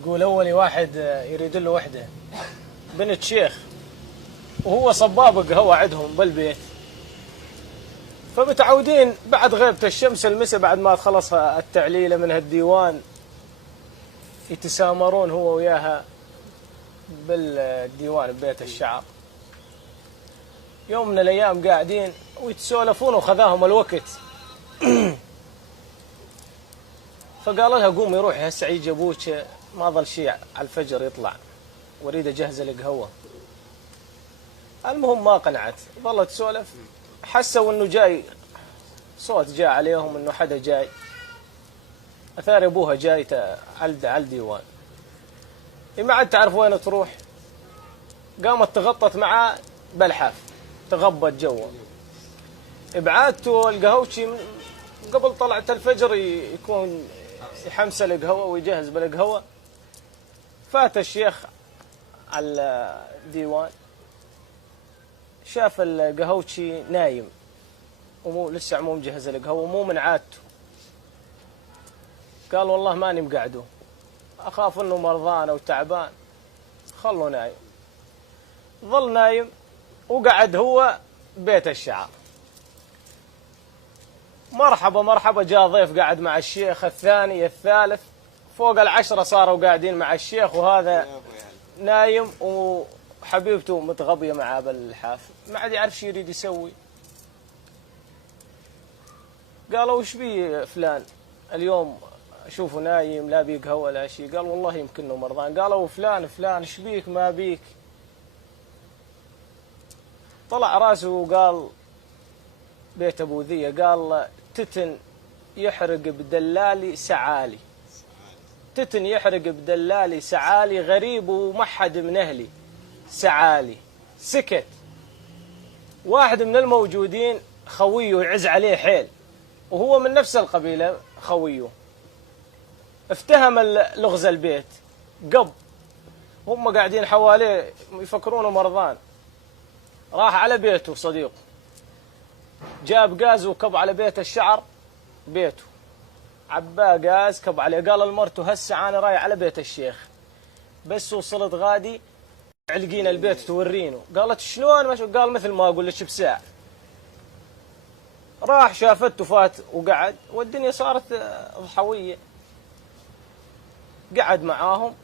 يقول أولي واحد يريد له وحدة بنت شيخ، وهو صباب قهوة عندهم بالبيت، فمتعودين بعد غيبة الشمس المساء بعد ما تخلص التعليلة من هالديوان يتسامرون هو وياها بالديوان ببيت الشعر. يوم من الأيام قاعدين ويتسولفون وخذاهم الوقت فقال لها قومي روحي هسه يجي ابوك ما ظل شيء على الفجر يطلع واريد اجهز القهوه. المهم ما قنعت، ظلت تسولف، حسوا انه جاي صوت جاء عليهم انه حدا جاي، اثار ابوها جاي على الديوان. ما عاد تعرف وين تروح، قامت تغطت معاه بالحاف تغبت جوا. ابعادته القهوتشي قبل طلعت الفجر يكون يحمس القهوه ويجهز بالقهوه. فات الشيخ على الديوان شاف القهوتشي نايم ومو لسه مو مجهز القهوه مو من عادته. قال والله ماني مقعده، اخاف انه مرضان او تعبان، خلوا نايم. ظل نايم وقعد هو بيت الشعر. مرحبا مرحبا، جاء ضيف قاعد مع الشيخ، الثاني الثالث، فوق 10 صاروا قاعدين مع الشيخ، وهذا نايم وحبيبته متغبية معاه بالحاف، ما عاد يعرف شو يريد يسوي. قالوا وش بيه فلان اليوم اشوفه نايم لا بيه قهوه ولا شيء؟ قال والله يمكنه مرضان. قالوا فلان ايش بيك ما بيك؟ طلع راسه وقال بيت ابو ذيه، قال تتن يحرق بدلالي سعالي، تتن يحرق بدلالي سعالي، غريب وما حد من اهلي سعالي. سكت. واحد من الموجودين خويه يعز عليه حيل وهو من نفس القبيله خويه، افتهم لغز البيت، قب هم قاعدين حواليه يفكرونه مرضان، راح على بيته صديقه، جاب غاز وكب على بيت الشعر بيته، عباه غاز كب عليه. قال لمرته هسه انا رايح على بيت الشيخ، بس وصلت غادي علقين البيت تورينه. قالت شلون؟ قال مثل ما اقول لك بساعه. راح شافته فات وقعد، والدنيا صارت ضحويه. قعد معاهم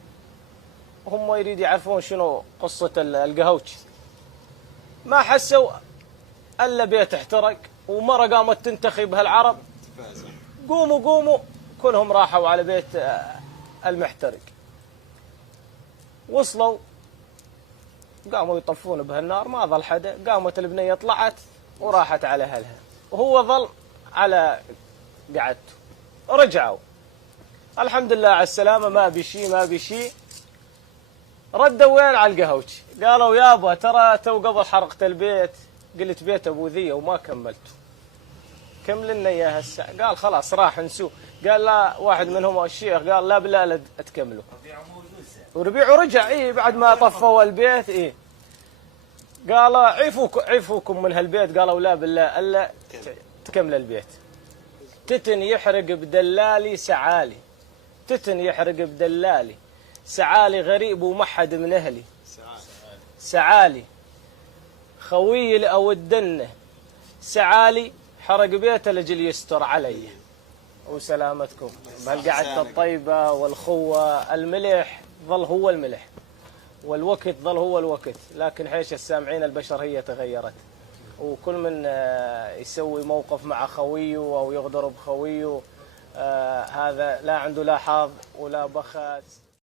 هم يريد يعرفون شنو قصه القهوتش، ما حسوا الا بيت احترق ومره قامت تنتخب هالعرب، قوموا قوموا، كلهم راحوا على بيت المحترق. وصلوا قاموا يطفون بهالنار، ما ظل حدا، قامت البنيه طلعت وراحت على اهلها وهو ظل على قعدته. رجعوا الحمد لله على السلامه، ما بشي ما بشي. ردوا وين؟ على القهوتش. قالوا يابا ترى تو قبل حرقت البيت قلت بيت ابو ذيه وما كملته، كمل لنا اياه هسه. قال خلاص راح نسوه. قال لا، واحد منهم الشيخ قال لا بالله لا تكملوا. وربيع رجع بعد ما طفوا البيت قال عيفوكم من هالبيت. قالوا لا بالله الا تكمل البيت. تتن يحرق بدلالي سعالي، تتن يحرق بدلالي سعالي، غريب ومحد من اهلي سعالي، خوي او الدنه سعالي، حرق بيته لجل يستر علي. وسلامتكم بهالقعدة الطيبة والخوة. الملح ظل هو الملح والوقت ظل هو الوقت، لكن حيش السامعين البشر هي تغيرت، وكل من يسوي موقف مع خويه أو يغدر بخويه هذا لا عنده لا حظ ولا بخت.